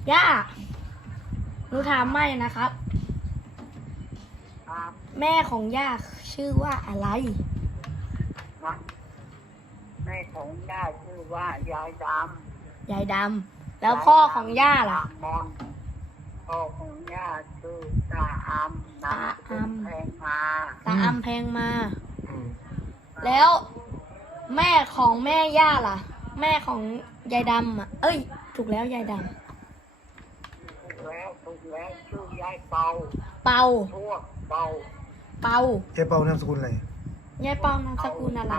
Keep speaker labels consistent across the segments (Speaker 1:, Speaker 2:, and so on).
Speaker 1: ย่าหนูถามไม่นะครับ
Speaker 2: ครับ
Speaker 1: แม่ของย่าชื่อว่าอะไร
Speaker 2: นะแม่ของย่าชื่อว่ายายด
Speaker 1: ยายดำ
Speaker 2: ำ
Speaker 1: แล้วพ่อของย่าล่ะ
Speaker 2: มอนพ่อของย่าชื่อตาอำนะแพงมา
Speaker 1: ตาอำแพงมา
Speaker 3: อืม
Speaker 1: แล้วแม่ของแม่ย่าล่ะ แม่ของยายดำอ่ะ เอ้ย ถูกแล้วยายด
Speaker 2: ถูกแล้วชื่อยายเปา
Speaker 1: ำเปา
Speaker 2: พวกเปา
Speaker 1: เปา
Speaker 3: เจ๊เปานามสกุลอะไร
Speaker 1: ยายเปานามสกุลอะไร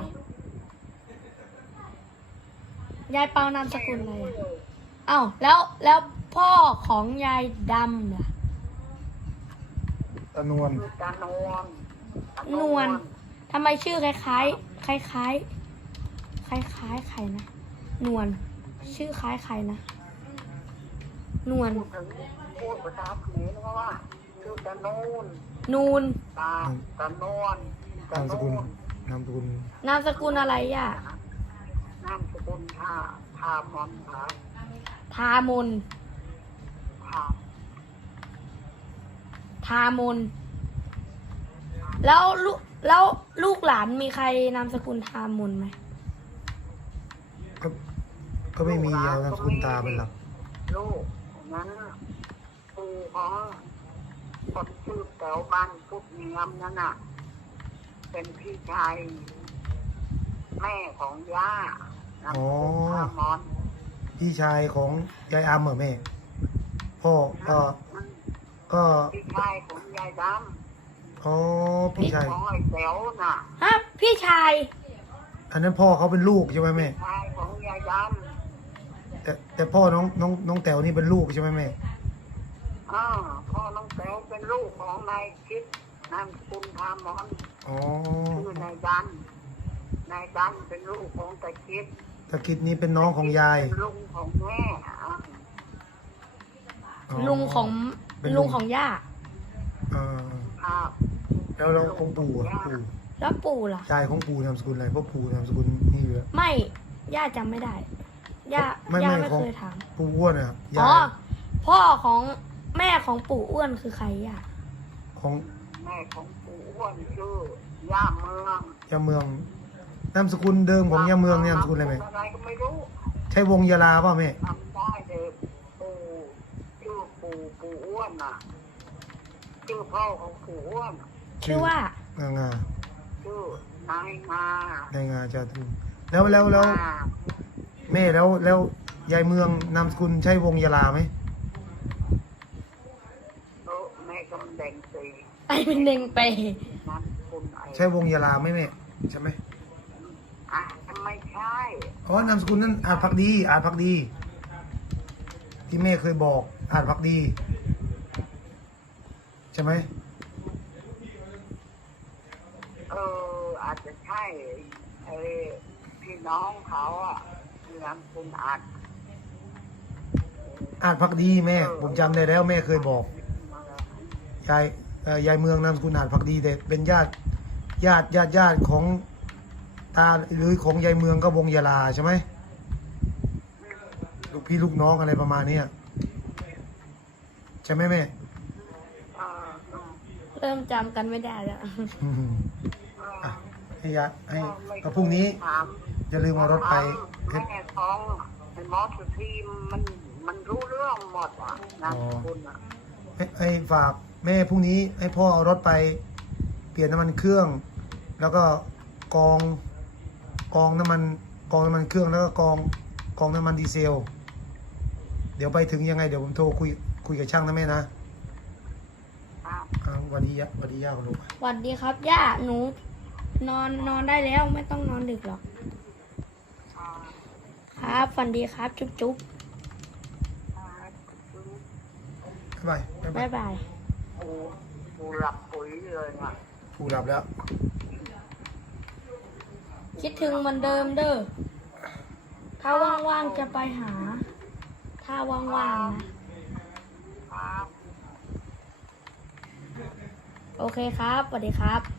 Speaker 1: ยายเปานามสกุลอะไรอ้าวแล้วพ่อของยายดำล่ะ
Speaker 3: ตะนวล
Speaker 2: ชื่อตานวล
Speaker 1: นวล ทำไมชื่อคล้ายๆคล้ายๆคล้ายๆใครนะ นวล ชื่อคล้ายใครนะ นวล
Speaker 2: พูดภาษาเขมรว่าชื่อตานูน
Speaker 1: นูน
Speaker 2: ตานวล
Speaker 3: นามสกุลนามสกุล
Speaker 1: นามสกุลอะไรอ่ะ
Speaker 2: นามสกุลทามอนครับ
Speaker 1: ทามน
Speaker 2: ทา
Speaker 1: ทามน แล้วลูกหลานมีใครนามสกุลทามนไหม
Speaker 3: ก็ไม่มียาวนามสกุลตาเป็นหลัก
Speaker 2: ลูกนั้นปู่ของคนชื่อแถวบ้านพุทธเนียมนั่นน่ะ เป็นพี่ชายแม่ของย่านามสกุลทามอน
Speaker 3: พี่ชายของยายอามเหรอแม่ พ่อก็
Speaker 2: พี่ชายของยายด
Speaker 3: อ๋อ
Speaker 2: ำ
Speaker 3: พี่ชาย
Speaker 2: ของไอ้แถวน่ะ
Speaker 1: ฮะ พี่ชาย
Speaker 3: อันนั้นพ่อเขาเป็นลูกใช่ไหมแม่
Speaker 2: พี่ชายของยายด
Speaker 3: แต่พ่อน้องแต๋วนี่เป็นลูกใช่ไหมแม่
Speaker 2: ำพ่อน้องแถวเป็นลูกของนายคิดนามสกุลทามอน
Speaker 3: อ๋อ
Speaker 2: ชื่อนายดันนายดันเป็นลูกของตะคิด
Speaker 3: ตะกิดนี้เป็นน้องของยาย
Speaker 2: เป็นลุงของแม่
Speaker 3: อ๋อ
Speaker 1: ลุงของ
Speaker 3: เป็น
Speaker 1: ลุงของย่า
Speaker 3: อ่า
Speaker 2: ครับ
Speaker 3: แล้วของปู่อะปู่
Speaker 1: แล้วปู่ล่ะ
Speaker 3: ยายของปู่นามสกุลอะไรเพราะปู่นามสกุลนี่เยอะ
Speaker 1: ไม่ ย่าจำไม่ได้ ย่า
Speaker 3: ไม่
Speaker 1: ย่า
Speaker 3: ไม่
Speaker 1: ไม่
Speaker 3: ของ
Speaker 1: เคยถาม
Speaker 3: ปู่อ้วนอะยา
Speaker 1: อ๋อ
Speaker 3: ย
Speaker 1: พ่อของแม่ของปู่อ้วนคือใครย่า
Speaker 3: ของ
Speaker 2: แม่ของปู่อ้วนชื่อย่าเมือง
Speaker 3: ยาเมืองนามสกุลเดิมของยาเมืองเนี่ยนามสกุลอะไรไหม
Speaker 2: อะไรก็ไม่รู้
Speaker 3: ใช่วงยาลาเปล่ะแม่
Speaker 2: ทำได้เลยปู่ชื่อปู่อ้วนน่ะชื่อพ่อของปู่อ้วน
Speaker 1: ชื่อว่า
Speaker 3: งา
Speaker 2: ชื่อนายมา
Speaker 3: ในงาจาตุแล้ว
Speaker 2: มา
Speaker 3: แม่แล้วยายเมืองนามสกุลใช่วงยาลาไหม
Speaker 2: แล้วแม่ก็แบ่งสี
Speaker 1: ไอ้เป็นเด้งไป
Speaker 2: นามสกุลไอ้
Speaker 3: ใช่วงยาลาไหมแม่ใช่ไหม
Speaker 2: ไม่ใช่
Speaker 3: อ๋อนามสกุลนั้นอาจพักดี ที่แม่เคยบอกอาจพักดี ใช่ไหม
Speaker 2: อาจจะใช่ไอ้พี่น้องเขาอ่ะนามสกุลอาจ
Speaker 3: อาจพักดีแม่ ผมจำได้แล้วแม่เคยบอกยายเมืองนามสกุลอาจพักดีแต่เป็นญาติของตาหรือของยายเมืองก็วงยาลาใช่ไหมลูกพี่ลูกน้องอะไรประมาณเนี้ยใช่ไหมแม่
Speaker 1: เริ่มจำกันไม่ได้แล้ว
Speaker 3: อ่ะให้ก็พรุ่งนี้อย่าลืมเอารถไป
Speaker 2: แม่ของไอ้หมอสุธีมันรู้เรื่องหมดอ่ะนามสกุลอ่ะ
Speaker 3: ให้ฝากแม่พรุ่งนี้ให้พ่อเอารถไป เปลี่ยนน้ำมันเครื่อง แล้วก็กองน้ำมันเครื่องแล้วก็กองน้ำมันดีเซล เดี๋ยวไปถึงยังไงเดี๋ยวผมโทรคุยกับช่างนะแม่นะวันดีย่าคุณลูก
Speaker 1: สวัสดีครับ ย่า หนู นอนได้แล้วไม่ต้องนอนดึกหรอก ครับฝันดีครับ จุ๊บ
Speaker 3: บ๊ายบาย
Speaker 1: บ๊ายบาย
Speaker 2: กูหลับปุ๋ยเลยอ่ะ
Speaker 3: ผู้หลับแล้ว
Speaker 1: คิดถึงเหมือนเดิมเด้อ ถ้าว่างๆจะไปหา ถ้าว่างๆนะ โอเคครับ สวัสดีครับ